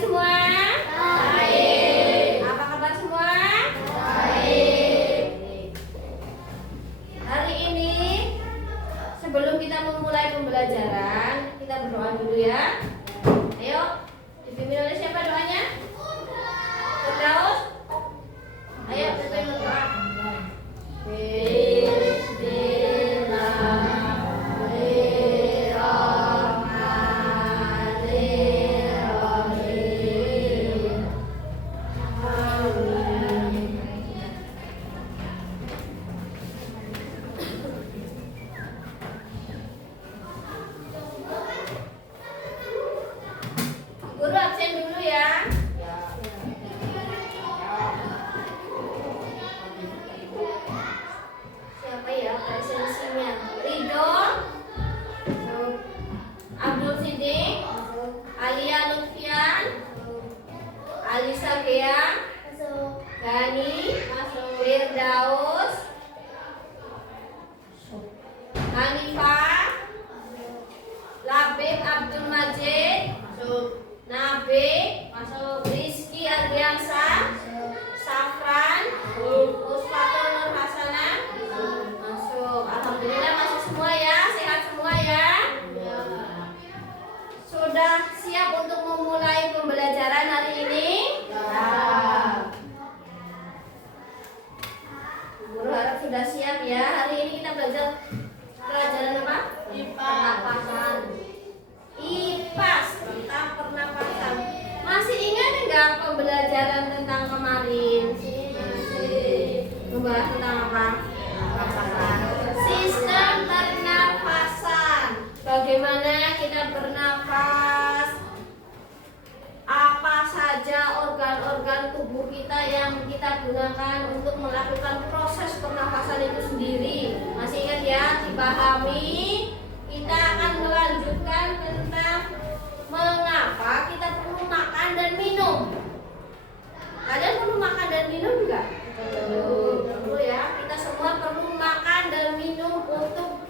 semua? Baik. Apa kabar semua? Baik. Hari ini sebelum kita memulai pembelajaran, kita berdoa dulu ya. Ayo, dipimpin oleh siapa doanya? Firdaus? Ayo, pimpin berdoa. Guru absen dulu ya. Siapa ya presensinya? Ridho, Abdul Siddiq, Alia Lutfian, Alisa Gea, Gani, Firdaus, Hanifah, Labib Abdul Majid, Nabi, Rizky Ardiansa, Safran, Usfatul Nur Hasanah, masuk. Alhamdulillah masuk semua ya, sehat semua ya. Sudah siap untuk memulai pembelajaran hari ini? Guru harap sudah siap ya. Hari ini kita belajar pelajaran apa? Pernapasan. IPAS tentang pernapasan. Masih ingat enggak pembelajaran tentang kemarin? Masih. Membahas tentang apa? Sistem pernapasan. Bagaimana kita bernafas? Apa saja organ-organ tubuh kita yang kita gunakan untuk melakukan proses pernapasan itu sendiri? Masih ingat ya? Dipahami. Kita akan melanjutkan tentang mengapa kita perlu makan dan minum. Kalian perlu makan dan minum enggak? Perlu ya. Kita semua perlu makan dan minum untuk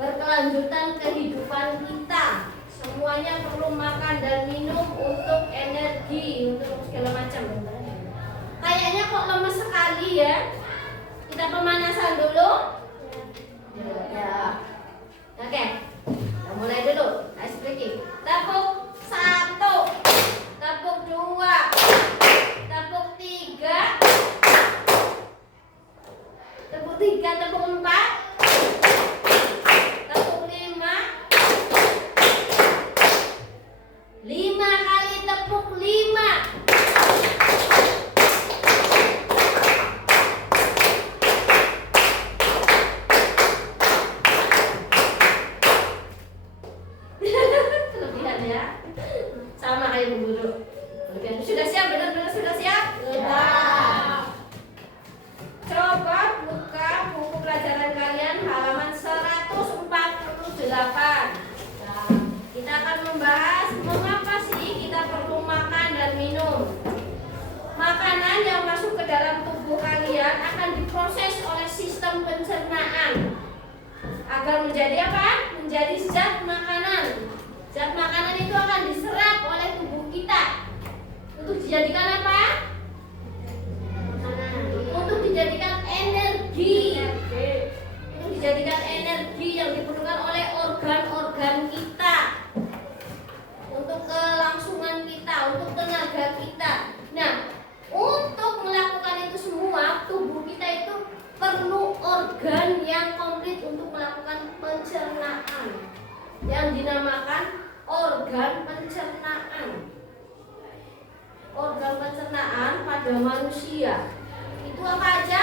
berkelanjutan kehidupan kita. Semuanya perlu makan dan minum untuk energi, untuk segala macam. Kayaknya kok lemes sekali ya. Kita pemanasan dulu. Ya. Oke, kita mulai dulu. Ice breaking. Tepuk 1, tepuk 2, tepuk 3, tepuk 3, tepuk 4, tepuk 5, 5 kali tepuk 5. Kelebihan ya, sama kayak Bu Guru. Kelebihan. Sudah siap? Benar-benar sudah siap? Sudah. Coba buka buku pelajaran kalian halaman 148. Kita akan membahas mengapa sih kita perlu makan dan minum. Makanan yang masuk ke dalam tubuh kalian akan diproses oleh sistem pencernaan agar menjadi apa? Menjadi zat makanan. Zat makanan itu akan diserap oleh tubuh kita untuk dijadikan apa? Untuk dijadikan energi. Untuk dijadikan energi yang diperlukan oleh organ-organ kita, untuk kelangsungan kita, untuk tenaga kita. Nah, untuk melakukan itu semua, tubuh kita itu perlu organ yang komplit untuk melakukan pencernaan, yang dinamakan organ pencernaan. Organ pencernaan pada manusia itu apa aja?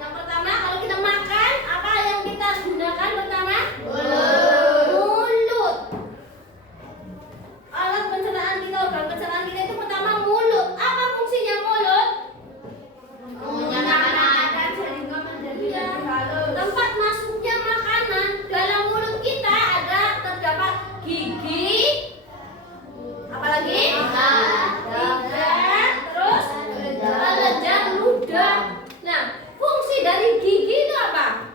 Yang pertama, kalau kita makan, apa yang kita gunakan pertama? Mulut. Alat pencernaan kita, organ pencernaan kita itu pertama mulut. Apa fungsinya mulut? Menyerap sehingga menjadi tempat masuknya makanan. Dalam mulut kita terdapat gigi, apalagi? Terus kelenjar ludah. Nah, fungsi dari gigi itu apa?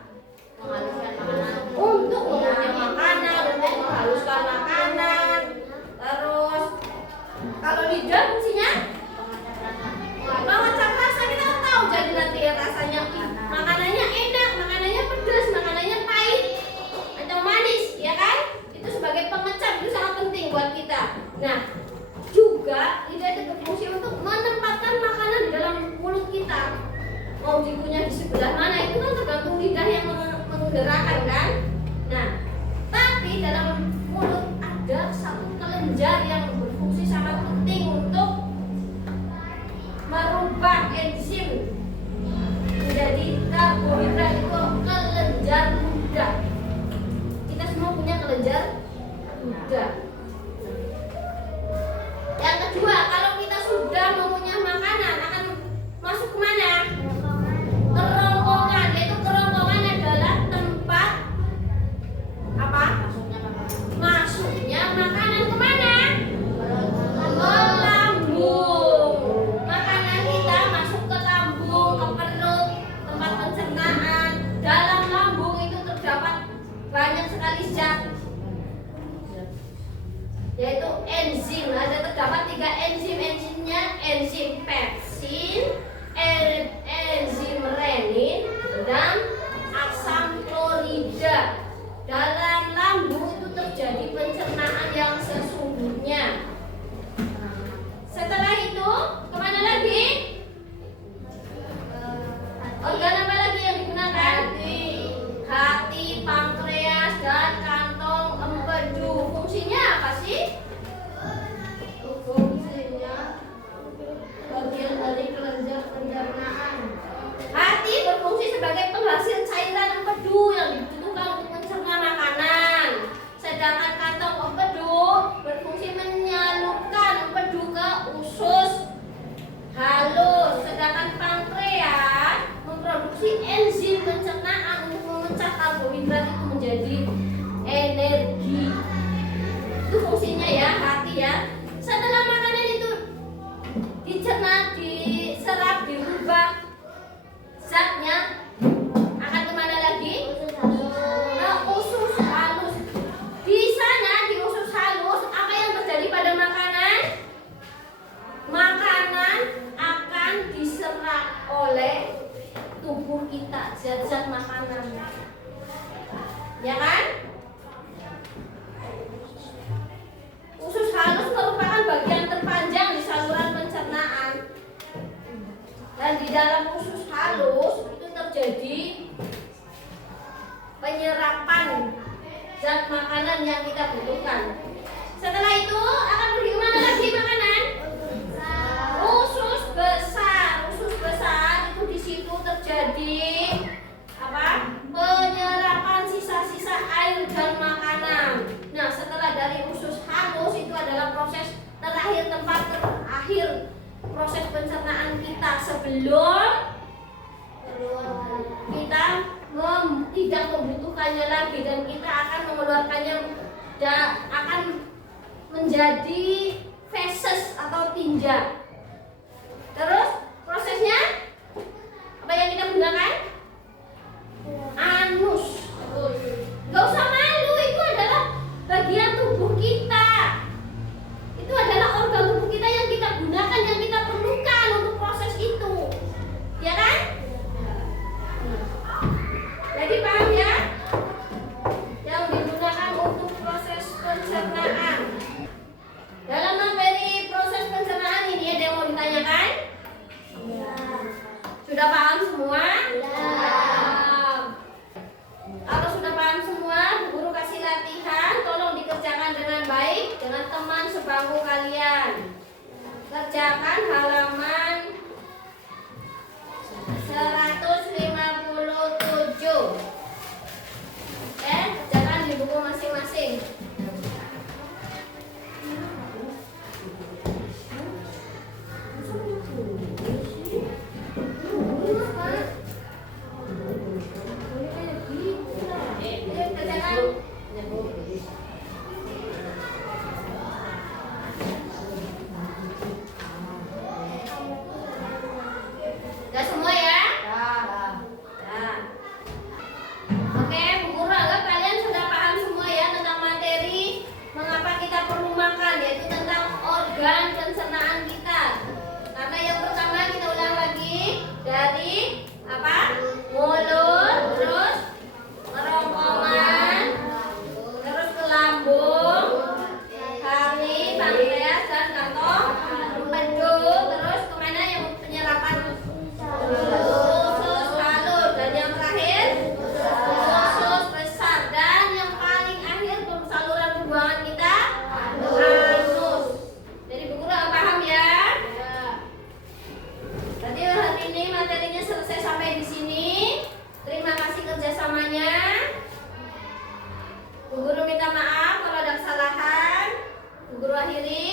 Kalau lidah fungsinya mengecap rasa. Kita tahu jadi nanti rasanya makanannya enak, makanannya pedas, makanannya pahit atau manis, ya kan? Itu sebagai pengecap, itu sangat penting buat kita. Nah, juga lidah itu berfungsi untuk menempatkan makanan di dalam mulut kita. Mau dikunyah di sebelah mana itu kan tergantung lidah yang menggerakkan kan. Nah, tapi dalam mulut ada satu kelenjar yang berfungsi sangat penting untuk merubah enzim menjadi karbohidrat, itu kelenjar ludah. Kita semua punya kelenjar ludah. Yang kedua, kalau kita sudah mengunyah makanan akan masuk kemana? Kerongkongan. Yaitu kerongkongan adalah tempat apa? Masuknya makanan kemana? Ke lambung. Makanan kita masuk ke lambung, ke perut, tempat pencernaan. Dalam lambung itu terdapat banyak sekali zat, yaitu enzim. Terdapat 3 enzim. Enzimnya enzim pepsin, enzim renin, dan asam klorida. Dalam lambung itu terjadi pencernaan yang sesungguhnya. Setelah itu kemana lagi? Organ apa lagi yang digunakan? Hati, pankreas, dan kantong empedu. Fungsinya apa sih? Fungsinya bagian dari kelenjar pencernaan. Hati berfungsi sebagai penghasil cairan empedu yang dibutuhkan untuk mencerna makanan. Sedangkan kantong empedu berfungsi menyalurkan empedu ke usus halus. Sedangkan pankreas memproduksi enzim pencernaan untuk memecah karbohidrat itu menjadi energi. Itu fungsinya ya, hati ya. Setelah makanan itu dicerna, diserap, dirubah zatnya, akan kemana lagi? Ke usus halus. Di sana, di usus halus, apa yang terjadi pada makanan? Makanan akan diserap oleh tubuh kita, zat-zat makanan, ya kan? Usus halus merupakan bagian terpanjang di saluran pencernaan, dan di dalam usus halus itu terjadi penyerapan zat makanan yang kita butuhkan. Setelah itu akan pergi kemana lagi makanan? Usus besar. Usus besar itu di situ terjadi apa? Penyerapan sisa-sisa air dan makanan. Nah, setelah dari usus halus itu adalah proses terakhir, tempat terakhir proses pencernaan kita sebelum kita tidak membutuhkannya lagi, dan kita akan mengeluarkannya dan akan menjadi feses atau tinja. Terus prosesnya apa yang kita gunakan? Anus. Gak usah malu, itu adalah bagian tubuh kita. Itu adalah organ tubuh kita yang kita gunakan, yang kita perlukan untuk proses itu, ya kan? Jadi paham ya? Yang digunakan untuk proses pencernaan. Dalam materi proses pencernaan ini ada yang mau ditanyakan? Ya. Sudah paham semua? Ya. Kalau sudah paham semua, guru kasih latihan, tolong dikerjakan dengan baik dengan teman sebangku kalian. Kerjakan halaman 157. Kerjakan di buku masing-masing. Kerjakan. hadirin.